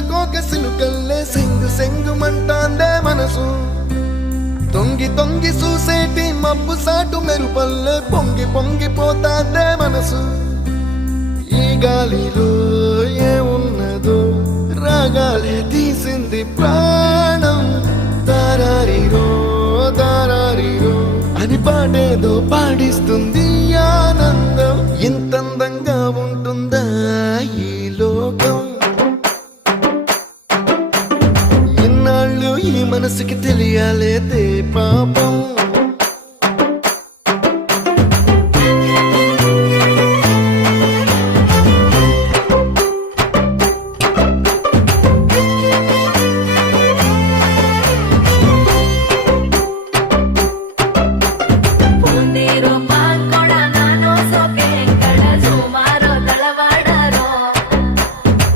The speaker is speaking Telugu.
కోక సిలుకల్లే సెంగు సెంగు మంటాందే మనసు తొంగి తొంగి చూసేటి మబ్బు సాటు మెరుపల్లే పొంగి పొంగిపోతాందే మనసు ఈ గాలిలో ఏమున్నదో రాగాలే తీసింది